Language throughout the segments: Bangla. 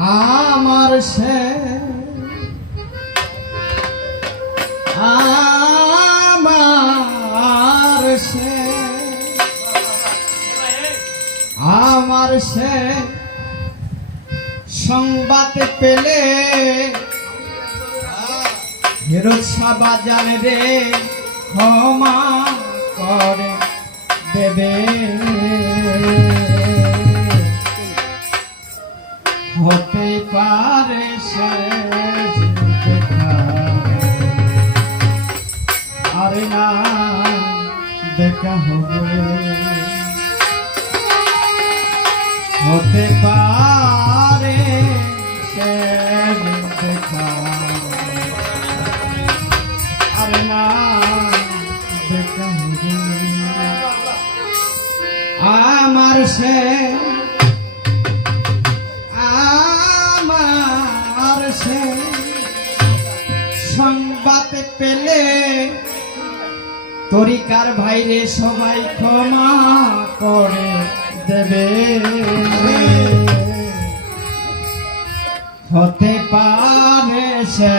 আমার সে আমার সে আমার সে সংবাদ পেলে ফেরত বাজান রে ক্ষমা করে দেবে। পারে শেষ দেখা। আরে না দেখা হবে। হতে পারে শেষ না আমার সে তরিকার ভাইরে সবাই ক্ষমা করে দেবে। হতে পারে সে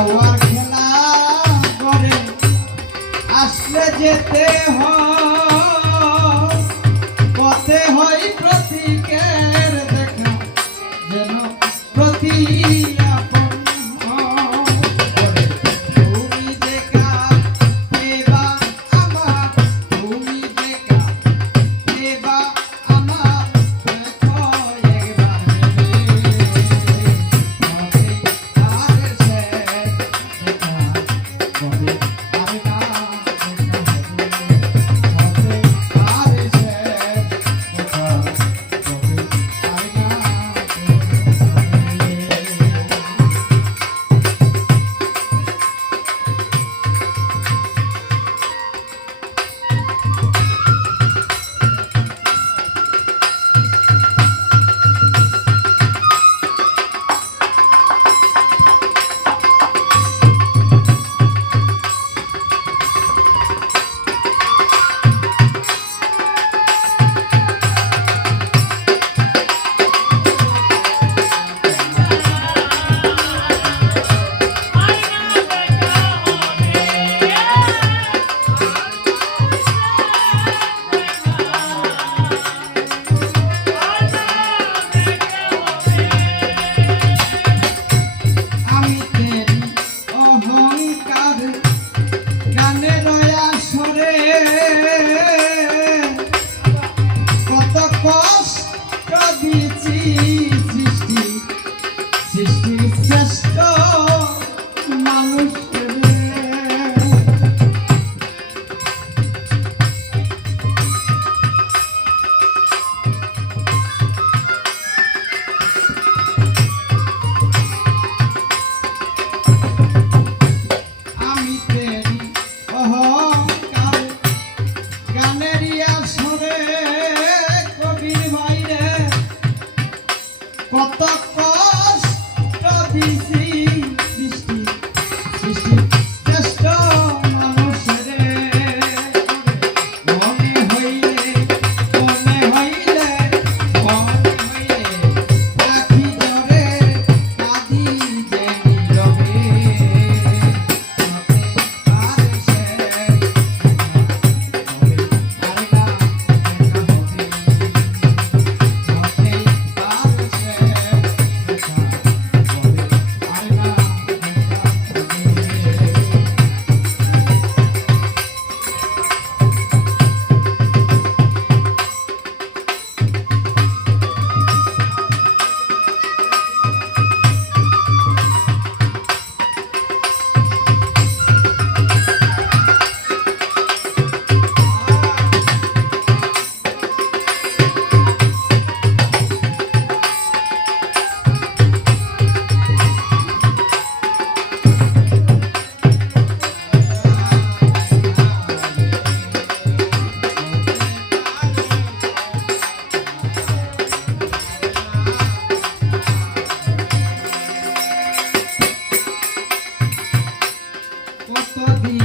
যাওয়ার খেলা করে। আসলে যেতে কবি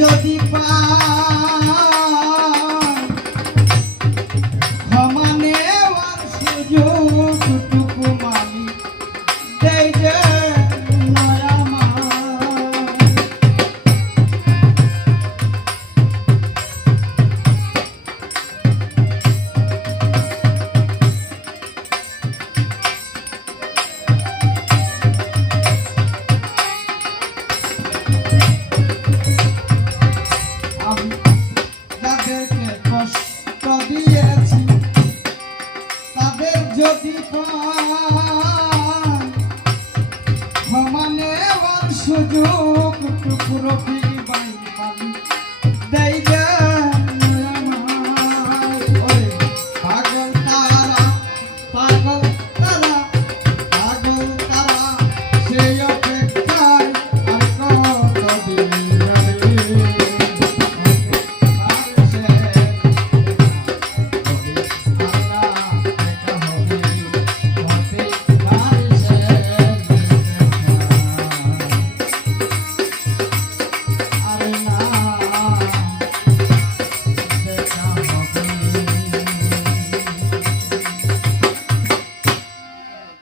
যদি পায়